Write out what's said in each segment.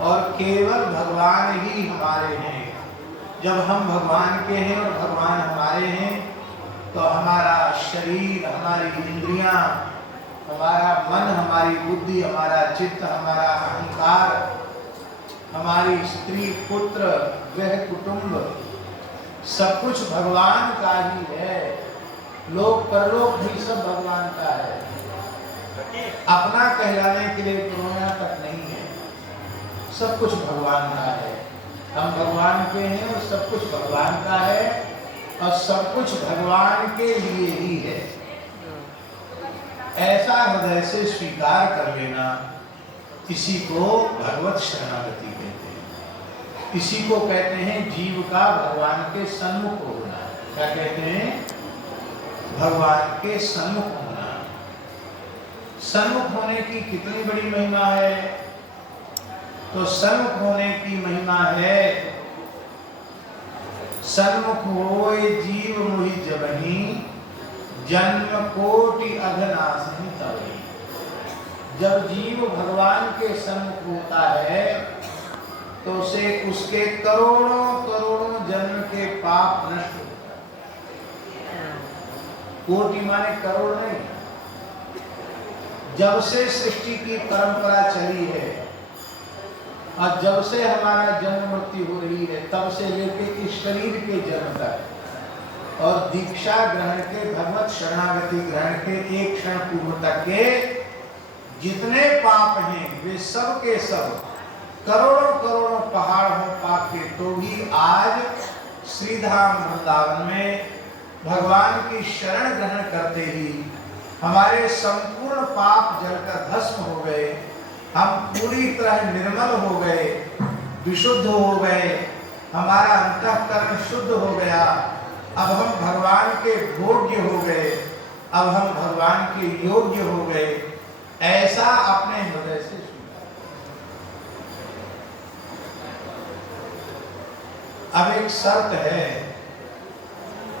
और केवल भगवान ही हमारे हैं। जब हम भगवान के हैं और भगवान हमारे हैं तो हमारा शरीर, हमारी इंद्रियां, हमारा मन, हमारी बुद्धि, हमारा चित्त, हमारा अहंकार, हमारी स्त्री, पुत्र, गृह, कुटुंब, सब कुछ भगवान का ही है। लोक परलोक भी सब भगवान का है। अपना कहलाने के लिए कोरोना तक नहीं है। सब कुछ भगवान का है। हम भगवान के हैं और सब कुछ भगवान का है और सब कुछ भगवान के लिए ही है। ऐसा हृदय से स्वीकार कर लेना, इसी को भगवत शरणागति कहते हैं। इसी को कहते हैं जीव का भगवान के सन्मुख होना। क्या कहते हैं? भगवान के सन्मुख होना। सन्मुख होने की कितनी बड़ी महिमा है? तो सन्मुख होने की महिमा है, सन्मुख होए जीव मुहि जबहि, जन्म कोटि अघनासहि तबहि। जब जीव भगवान के सन्मुख होता है तो उसे उसके करोड़ों करोड़ों जन्म के पाप नष्ट होता है। कोटि माने करोड़ नहीं। जब से सृष्टि की परंपरा चली है और जब से हमारा जन्म मृत्यु हो रही है, तब से लेकर इस शरीर के जन्म तक और दीक्षा ग्रहण के, भगवत शरणागति ग्रहण के एक क्षण पूर्व तक के जितने पाप हैं वे सब के सब करोड़ों करोड़ों पहाड़ हो पाप के, तो भी आज श्रीधाम वृंदावन में भगवान की शरण ग्रहण करते ही हमारे संपूर्ण पाप जलकर भस्म हो गए। हम पूरी तरह निर्मल हो गए, विशुद्ध हो गए, हमारा अंतःकरण शुद्ध हो गया। अब हम भगवान के भोग्य हो गए, अब हम भगवान के योग्य हो गए। ऐसा अपने हृदय से स्वीकार। अब एक शर्त है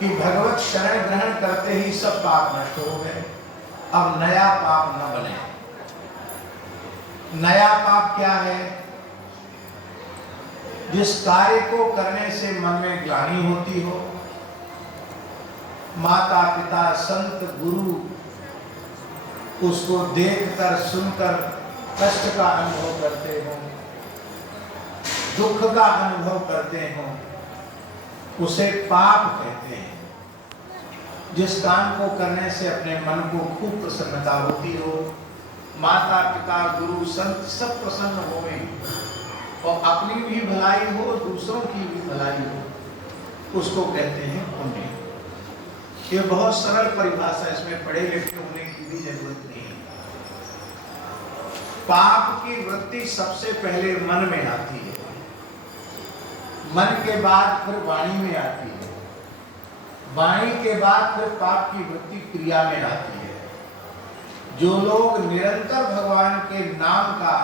कि भगवत शरण ग्रहण करते ही सब पाप नष्ट हो गए, अब नया पाप न बने। नया पाप क्या है? जिस कार्य को करने से मन में ग्लानि होती हो, माता पिता संत गुरु उसको देखकर सुनकर कष्ट का अनुभव करते हो, दुख का अनुभव करते हो, उसे पाप कहते हैं। जिस काम को करने से अपने मन को खूब प्रसन्नता होती हो, माता पिता गुरु संत सब प्रसन्न हो और अपनी भी भलाई हो, दूसरों की भी भलाई हो, उसको कहते हैं पुण्य। ये बहुत सरल परिभाषा, इसमें पढ़े लिखे होने की भी जरूरत नहीं। पाप की वृत्ति सबसे पहले मन में आती है, मन के बाद फिर वाणी में आती है, वाणी के बाद फिर पाप की वृत्ति क्रिया में आती है। जो लोग निरंतर भगवान के नाम का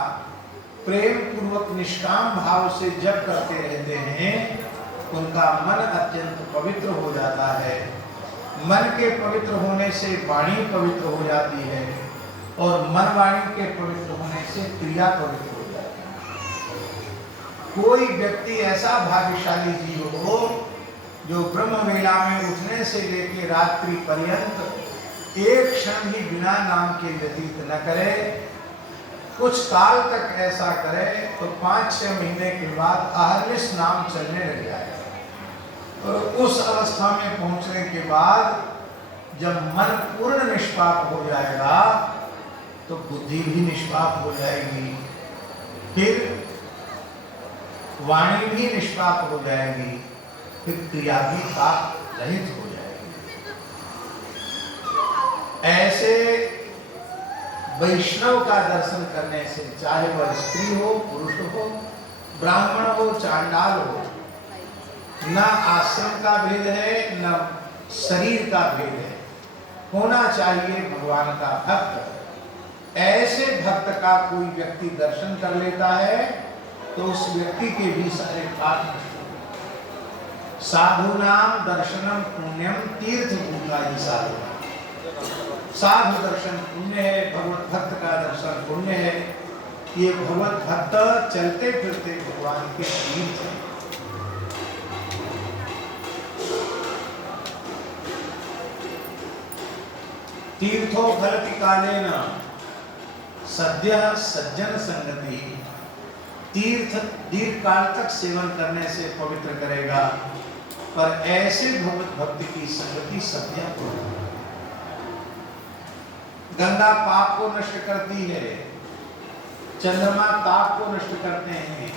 प्रेम पूर्वक निष्काम भाव से जप करते रहते हैं, उनका मन अत्यंत पवित्र हो जाता है। मन के पवित्र होने से वाणी पवित्र हो जाती है और मन वाणी के पवित्र होने से क्रिया पवित्र हो जाती है। कोई व्यक्ति ऐसा भाग्यशाली जीव हो जो ब्रह्म वेला में उठने से लेकर रात्रि पर्यंत एक क्षण भी बिना नाम के व्यतीत न करे। कुछ काल तक ऐसा करे तो 5-6 महीने के बाद अहर्निश नाम चलने लग जाएगा। और उस अवस्था में पहुंचने के बाद जब मन पूर्ण निष्पाप हो जाएगा तो बुद्धि भी निष्पाप हो जाएगी, फिर वाणी भी निष्पाप हो जाएगी, फिर क्रिया भी पाप रहित हो जाएगी। ऐसे वैष्णव का दर्शन करने से, चाहे वह स्त्री हो, पुरुष हो, ब्राह्मण हो, चांडाल हो, न आश्रम का भेद है, न शरीर का भेद है, होना चाहिए भगवान का भक्त। ऐसे भक्त का कोई व्यक्ति दर्शन कर लेता है तो उस व्यक्ति के भी सारे पाप नष्ट हो जाते। साधु नाम दर्शनम पुण्यम तीर्थ भूता ही साधु। साधु दर्शन पुण्य है, भगवत भक्त का दर्शन पुण्य है। ये भगवत भक्त चलते फिरते भगवान के तीर्थ हैं। तीर्थो फलति कालेन सद्यः सज्जन संगति। तीर्थ दीर्घ काल तक सेवन करने से पवित्र करेगा, पर ऐसे भगवत भक्ति की संगति सद्य को। गंगा पाप को नष्ट करती है, चंद्रमा ताप को नष्ट करते हैं,